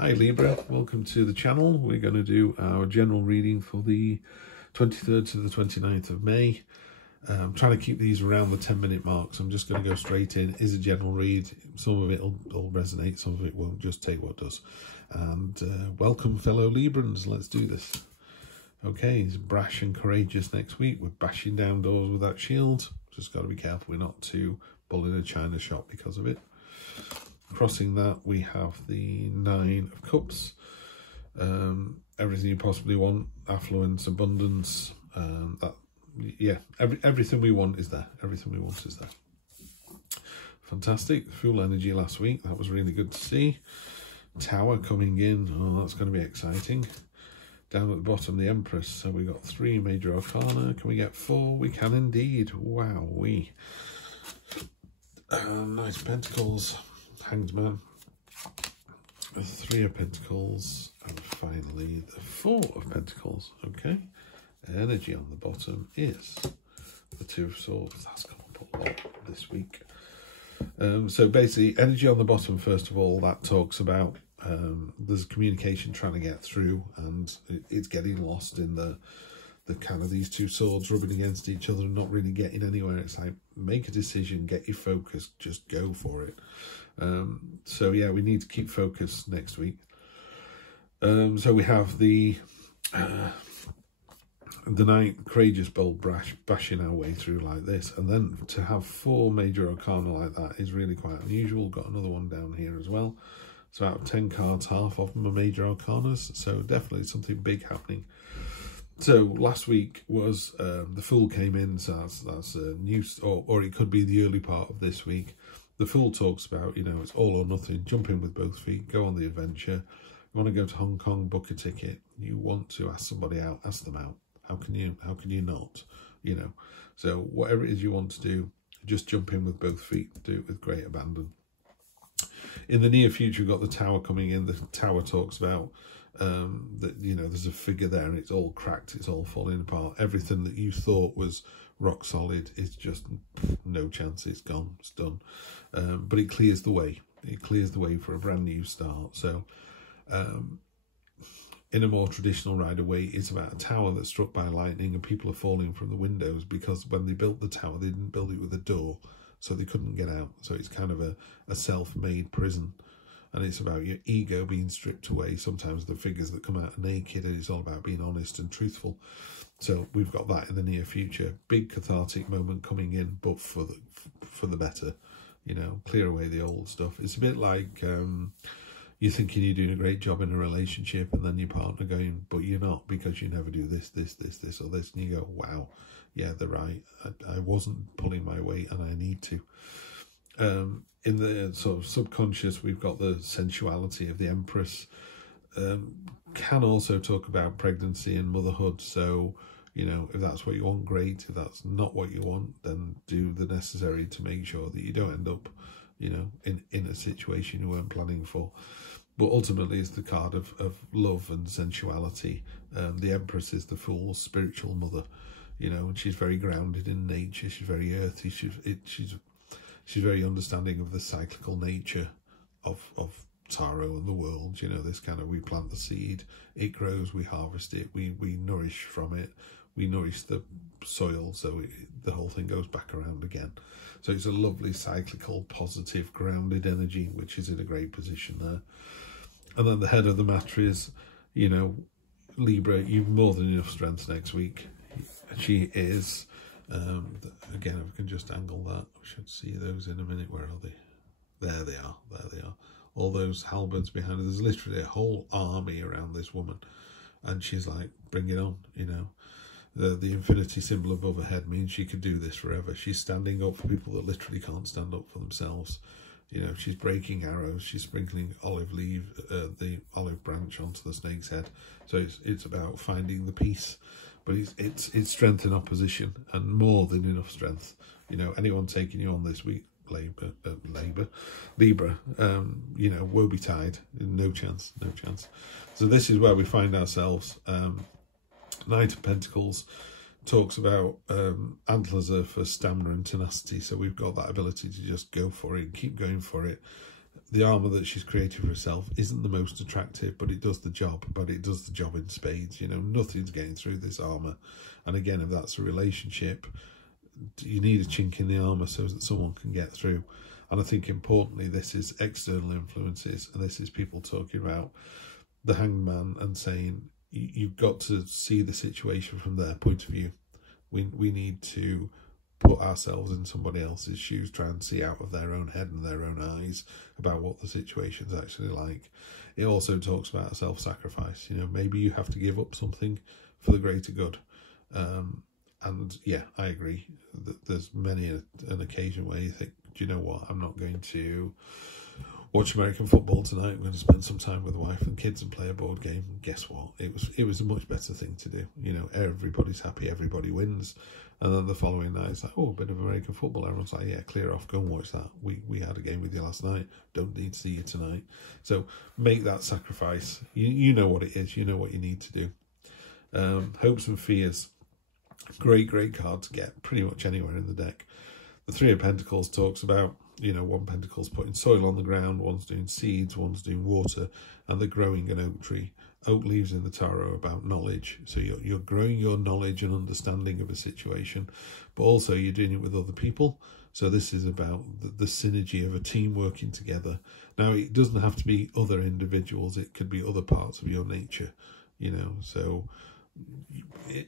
Hi Libra, welcome to the channel. We're going to do our general reading for the 23rd to the 29th of May. I'm trying to keep these around the 10-minute mark, so I'm just going to go straight in. It is a general read. Some of it will resonate, some of it won't. Just take what does. And welcome fellow Librans, let's do this. Okay, he's brash and courageous next week. We're bashing down doors with that shield. Just got to be careful we're not too bull in a china shop because of it. Crossing that, we have the Nine of Cups. Everything you possibly want, affluence, abundance, everything we want is there. Everything we want is there. Fantastic. Full energy last week. That was really good to see. Tower coming in. Oh, that's going to be exciting. Down at the bottom, the Empress. So we got 3 major arcana. Can we get 4? We can indeed. Wow-wee. Knight of Pentacles. Hanged Man, 3 of Pentacles, and finally the 4 of Pentacles. Okay, energy on the bottom is the 2 of Swords. That's come up a lot this week. So basically, energy on the bottom, first of all, that talks about there's communication trying to get through, and it's getting lost in the kind of these 2 swords rubbing against each other and not really getting anywhere. It's like, make a decision, get your focus, just go for it. So yeah, we need to keep focused next week. So we have the Knight, courageous, bold, brash, bashing our way through like this, and then to have 4 major arcana like that is really quite unusual. Got another one down here as well. So out of 10 cards, half of them are major arcanas, so definitely something big happening. So last week was the Fool came in, so that's a new, or it could be the early part of this week. The Fool talks about, you know, it's all or nothing. Jump in with both feet, go on the adventure. You want to go to Hong Kong, book a ticket. You want to ask somebody out, ask them out. How can you not? You know, so whatever it is you want to do, just jump in with both feet. Do it with great abandon. In the near future, we've got the Tower coming in. The Tower talks about that, you know, there's a figure there and it's all cracked, it's all falling apart. Everything that you thought was rock solid is just no chance, it's gone, it's done. But it clears the way. It clears the way for a brand new start. So in a more traditional Rider-Waite, it's about a tower that's struck by lightning and people are falling from the windows because when they built the tower, they didn't build it with a door, so they couldn't get out. So it's kind of a self-made prison. And it's about your ego being stripped away. Sometimes the figures that come out are naked, and it's all about being honest and truthful. So we've got that in the near future. Big cathartic moment coming in, but for the better. You know, clear away the old stuff. It's a bit like you're thinking you're doing a great job in a relationship, and then your partner going, but you're not, because you never do this, this, this, this, or this. And you go, wow, yeah, they're right. I wasn't pulling my weight, and I need to. In the sort of subconscious, we've got the sensuality of the Empress. Can also talk about pregnancy and motherhood. So, you know, if that's what you want, great. If that's not what you want, then do the necessary to make sure that you don't end up, you know, in a situation you weren't planning for. But ultimately, it's the card of love and sensuality. The Empress is the full spiritual mother, you know, and she's very grounded in nature. She's very earthy. She's very understanding of the cyclical nature of tarot and the world. You know, this kind of, we plant the seed, it grows, we harvest it, we nourish from it, we nourish the soil, so the whole thing goes back around again. So it's a lovely cyclical, positive, grounded energy, which is in a great position there. And then the head of the matter is, you know, Libra, you've more than enough strength next week. She is. Again, if we can just angle that, we should see those in a minute. Where are they? There they are. There they are. All those halberds behind her. There's literally a whole army around this woman, and she's like, bring it on. You know, the infinity symbol above her head means she could do this forever. She's standing up for people that literally can't stand up for themselves. You know, she's breaking arrows. She's sprinkling olive leaf, the olive branch onto the snake's head. So it's about finding the peace. But it's strength in opposition, and more than enough strength. You know, anyone taking you on this week, Libra, you know, woe betide. No chance, no chance. So this is where we find ourselves. Knight of Pentacles talks about antlers are for stamina and tenacity. So we've got that ability to just go for it, keep going for it. the armour that she's created for herself isn't the most attractive, but it does the job. But it does the job in spades. You know, nothing's getting through this armour. And again, if that's a relationship, you need a chink in the armour so that someone can get through. And I think importantly, this is external influences, and this is people talking about the Hanged Man and saying you've got to see the situation from their point of view. We need to put ourselves in somebody else's shoes, try and see out of their own head and their own eyes about what the situation's actually like. It also talks about self-sacrifice. You know, maybe you have to give up something for the greater good. And yeah, I agree that there's many an occasion where you think, do you know what, I'm not going to watch American football tonight. I'm going to spend some time with the wife and kids and play a board game. And guess what? It was a much better thing to do. You know, everybody's happy, everybody wins. And then the following night, it's like, oh, a bit of American football. Everyone's like, yeah, clear off, go and watch that. We had a game with you last night. Don't need to see you tonight. So make that sacrifice. You know what it is. You know what you need to do. Hopes and fears. Great card to get pretty much anywhere in the deck. The Three of Pentacles talks about, you know, one pentacle's putting soil on the ground, one's doing seeds, one's doing water, and they're growing an oak tree. Oak leaves in the tarot about knowledge. So you're growing your knowledge and understanding of a situation, but also you're doing it with other people. So this is about the synergy of a team working together. Now, it doesn't have to be other individuals. It could be other parts of your nature, you know. So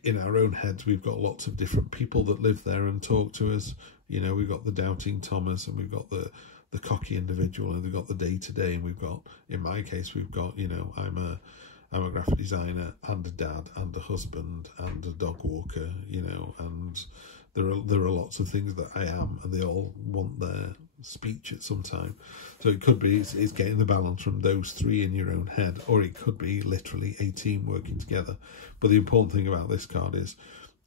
in our own heads, we've got lots of different people that live there and talk to us. You know, we've got the doubting Thomas, and we've got the cocky individual, and we've got the day-to-day, and we've got, in my case, we've got, you know, I'm a graphic designer and a dad and a husband and a dog walker, you know, and there are lots of things that I am, and they all want their speech at some time. So it could be it's getting the balance from those three in your own head, or it could be literally a team working together. But the important thing about this card is,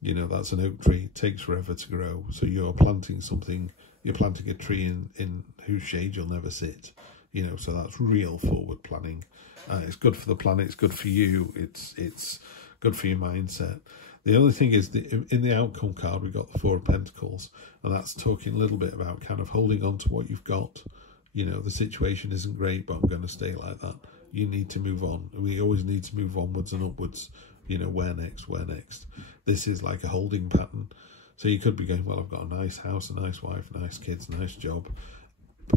you know, that's an oak tree. It takes forever to grow. So you're planting something, you're planting a tree in whose shade you'll never sit, you know, so that's real forward planning. It's good for the planet, it's good for you, it's good for your mindset. The other thing is, in the outcome card, we've got the Four of Pentacles, and that's talking a little bit about kind of holding on to what you've got. You know, the situation isn't great, but I'm going to stay like that. You need to move on. We always need to move onwards and upwards. You know, where next, where next? This is like a holding pattern. So you could be going, well, I've got a nice house, a nice wife, nice kids, nice job,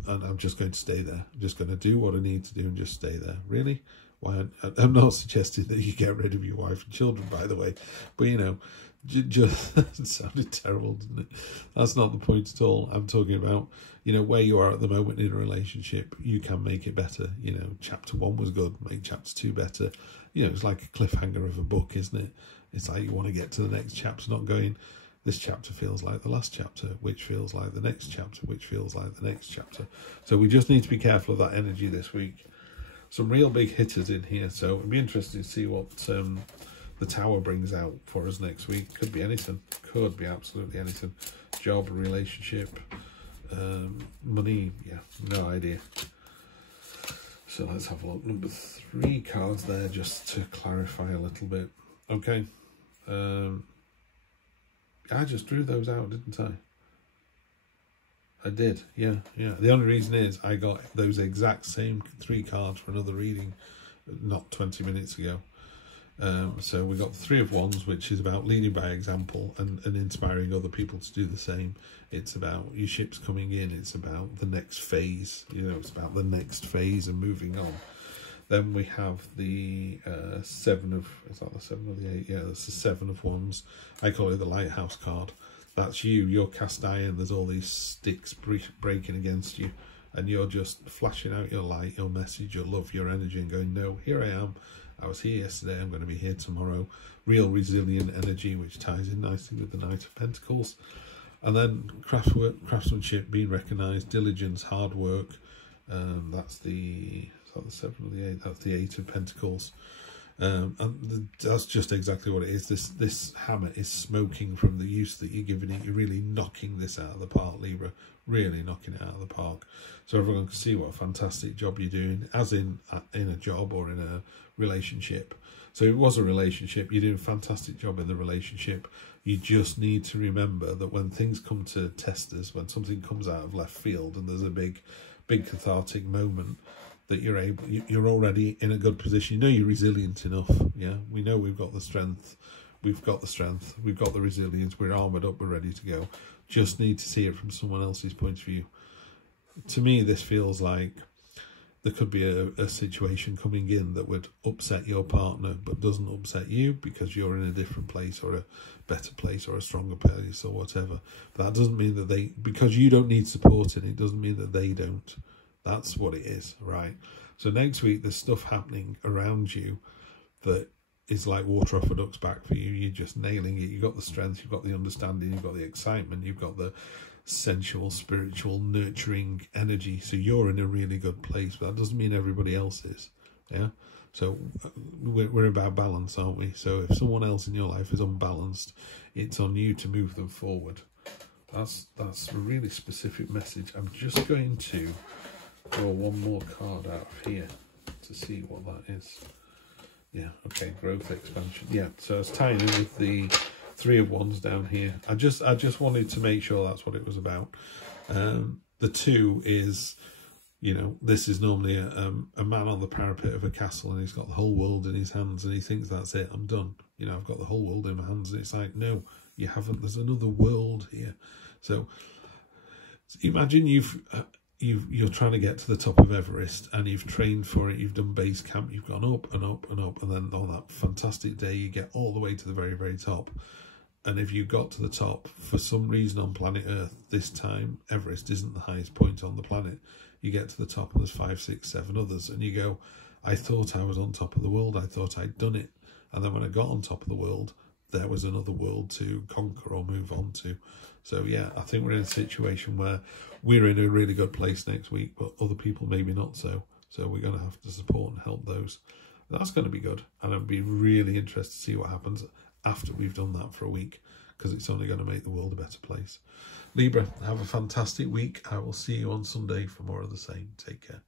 and I'm just going to stay there. I'm just going to do what I need to do and just stay there. Really? Why? I'm not suggesting that you get rid of your wife and children, by the way, but you know, just it sounded terrible, didn't it? That's not the point at all. I'm talking about, you know, where you are at the moment in a relationship. You can make it better. You know, chapter 1 was good, make chapter 2 better. You know, it's like a cliffhanger of a book, isn't it? It's like you want to get to the next chapter, not going, this chapter feels like the last chapter, which feels like the next chapter, which feels like the next chapter. So we just need to be careful of that energy this week. Some real big hitters in here, so it'd be interesting to see what the Tower brings out for us next week. Could be anything, could be absolutely anything. Job, relationship, money, yeah, no idea. So let's have a look. Number 3 cards there, just to clarify a little bit. Okay, I just drew those out, didn't I? I did, yeah. The only reason is I got those exact same 3 cards for another reading not 20 minutes ago. So we got the Three of Wands, which is about leading by example and inspiring other people to do the same. It's about your ships coming in. It's about the next phase. You know, it's about the next phase and moving on. Then we have the Seven of, is that the 7 or the 8? Yeah, that's the Seven of Wands. I call it the Lighthouse card. That's you. You're cast iron. There's all these sticks breaking against you, and you're just flashing out your light, your message, your love, your energy, and going, no, here I am. I was here yesterday. I'm going to be here tomorrow. Real resilient energy, which ties in nicely with the Knight of Pentacles. And then craftsmanship, being recognised, diligence, hard work. That's the 7 or the 8? That's the 8 of Pentacles. And that's just exactly what it is. This hammer is smoking from the use that you're giving it. You're really knocking this out of the park, Libra. Really knocking it out of the park. So everyone can see what a fantastic job you're doing, as in a job or in a relationship. So it was a relationship. You're doing a fantastic job in the relationship. You just need to remember that when things come to test us, when something comes out of left field and there's a big big cathartic moment, that you're already in a good position. You know you're resilient enough. Yeah, we know we've got the strength. We've got the resilience. We're armoured up. We're ready to go. Just need to see it from someone else's point of view. To me, this feels like there could be a situation coming in that would upset your partner, but doesn't upset you because you're in a different place or a better place or a stronger place or whatever. But that doesn't mean that because you don't need support in it, doesn't mean that they don't. That's what it is, right? So next week, there's stuff happening around you that is like water off a duck's back for you. You're just nailing it. You've got the strength, you've got the understanding, you've got the excitement, you've got the sensual, spiritual, nurturing energy. So you're in a really good place, but that doesn't mean everybody else is. Yeah. So we're about balance, aren't we? So if someone else in your life is unbalanced, it's on you to move them forward. That's a really specific message. I'm just going to draw one more card out of here to see what that is. Yeah, okay, growth, expansion. Yeah, so it's tying in with the Three of Wands down here. I just wanted to make sure that's what it was about. The two is, you know, this is normally a man on the parapet of a castle, and he's got the whole world in his hands, and he thinks, that's it, I'm done. You know, I've got the whole world in my hands. And it's like, no, you haven't. There's another world here. So imagine you're trying to get to the top of Everest, and you've trained for it, you've done base camp, you've gone up and up and up, and then on that fantastic day you get all the way to the very, very top. And if you got to the top, for some reason on planet Earth, this time Everest isn't the highest point on the planet. You get to the top and there's 5, 6, 7 others, and you go, I thought I was on top of the world, I thought I'd done it. And then when I got on top of the world, there was another world to conquer or move on to. So yeah, I think we're in a situation where we're in a really good place next week, but other people maybe not so. So we're going to have to support and help those. That's going to be good. And I'd be really interested to see what happens after we've done that for a week, because it's only going to make the world a better place. Libra, have a fantastic week. I will see you on Sunday for more of the same. Take care.